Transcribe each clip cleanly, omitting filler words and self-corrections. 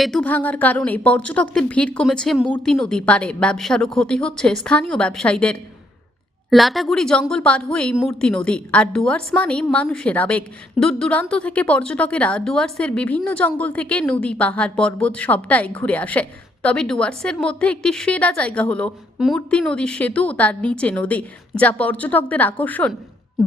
সেতু ভাঙার কারণে পর্যটকদের ভিড় কমেছে মূর্তি নদীর পাড়ে। ব্যবসারও ক্ষতি হচ্ছে স্থানীয় ব্যবসায়ীদের। লাটাগুড়ি জঙ্গল পার হয়েই মূর্তি নদী, আর ডুয়ার্স মানে মানুষের আবেগ। দূর দূরান্ত থেকে পর্যটকেরা ডুয়ার্সের বিভিন্ন জঙ্গল থেকে নদী, পাহাড়, পর্বত সবটাই ঘুরে আসে। তবে ডুয়ার্সের মধ্যে একটি সেরা জায়গা হলো মূর্তি নদীর সেতু ও তার নিচে নদী, যা পর্যটকদের আকর্ষণ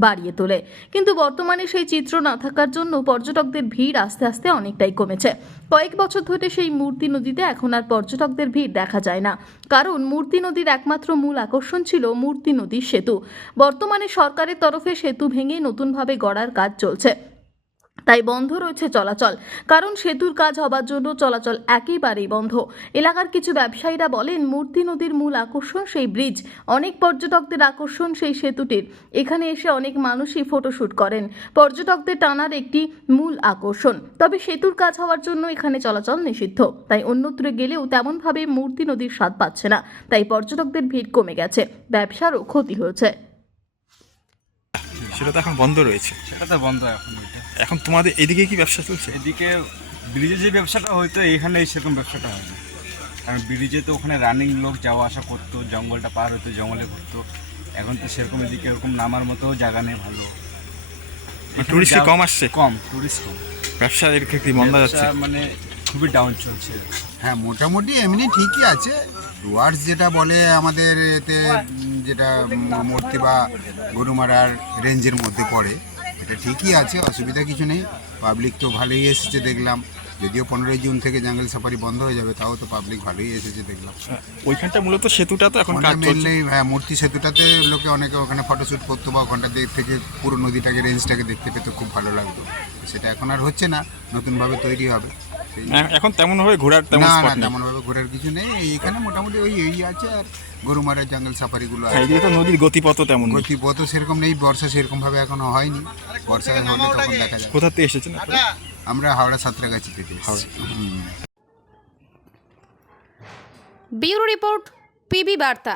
বাড়িয়ে তোলে। কিন্তু বর্তমানে সেই চিত্র না থাকার জন্য পর্যটকদের ভিড় আস্তে আস্তে অনেকটাই কমেছে। কয়েক বছর ধরে সেই মূর্তি নদীতে এখন আর পর্যটকদের ভিড় দেখা যায় না, কারণ মূর্তি নদীর একমাত্র মূল আকর্ষণ ছিল মূর্তি নদীর সেতু। বর্তমানে সরকারের তরফে সেতু ভেঙে নতুনভাবে গড়ার কাজ চলছে, তাই বন্ধ রয়েছে চলাচল। কারণ সেতুর কাজ হবার জন্য চলাচল একেবারেই বন্ধ। এলাকার কিছু ব্যবসায়ীরা বলেন, মূর্তি নদীর মূল আকর্ষণ সেই ব্রিজ, অনেক পর্যটকদের আকর্ষণ সেই সেতুটির। এখানে এসে অনেক মানুষই ফটোশ্যুট করেন, পর্যটকদের টানার একটি মূল আকর্ষণ। তবে সেতুর কাজ হওয়ার জন্য এখানে চলাচল নিষিদ্ধ, তাই অন্যত্র গেলেও তেমনভাবে মূর্তি নদীর স্বাদ পাচ্ছে না। তাই পর্যটকদের ভিড় কমে গেছে, ব্যবসারও ক্ষতি হয়েছে। সেটা তো এখন বন্ধ রয়েছে। সেটা তো বন্ধ এখন। এখন তোমাদের এদিকে কি ব্যবসা চলছে? এদিকে ব্রিজে যে ব্যবসাটা হয়তো এখানে সেরকম ব্যবসাটা হয় না, কারণ ব্রিজে তো ওখানে রানিং লোক যাওয়া আসা করতো, জঙ্গলটা পার হতো, জঙ্গলে ঘুরতো। এখন তো সেরকম এদিকে এরকম নামার মতো জায়গা নেই ভালো। টুরিস্ট কম আসছে, কম টুরিস্ট কম, ব্যবসা এর ক্ষেত্রে বন্ধ যাচ্ছে, মানে খুবই ডাউন চলছে। হ্যাঁ, মোটামুটি এমনি ঠিকই আছে। ডুয়ার্স যেটা বলে আমাদের এতে, যেটা মূর্তি বা গরুমারার রেঞ্জের মধ্যে পড়ে, এটা ঠিকই আছে, অসুবিধা কিছু নেই। পাবলিক তো ভালোই এসেছে দেখলাম, যদিও 15ই জুন থেকে জঙ্গল সাফারি বন্ধ হয়ে যাবে, তাও তো পাবলিক ভালোই এসেছে দেখলাম। ওইখানটা মূলত সেতুটা তো এখন কাজ চলছে। মেনলি হ্যাঁ, মূর্তি সেতুটাতে লোকে অনেকে ওখানে ফটোশ্যুট করতো বা ওখানটা থেকে পুরো নদীটাকে, রেঞ্জটাকে দেখতে পেতে খুব ভালো লাগতো। সেটা এখন আর হচ্ছে না, নতুনভাবে তৈরি হবে। এখন তেমন ভাবে ঘোরার তেমন না স্পট না, নেই। তেমন ভাবে ঘোরার কিছু নেই। এইখানে মোটামুটি ওই এই আছে, আর গরুমারা জঙ্গল সাফারিগুলো আছে। এদিকে তো নদীর গতিপথ তেমন নেই। গতিপথ সেরকম নেই, বর্ষা সেরকম ভাবে এখনো হয়নি। বর্ষা হলে তখন দেখা যায়। কোথা থেকে এসেছেন আপনারা? আমরা হাওড়া সাঁতরাগাছি থেকে এসেছি। ব্যুরো রিপোর্ট, পিবি বার্তা।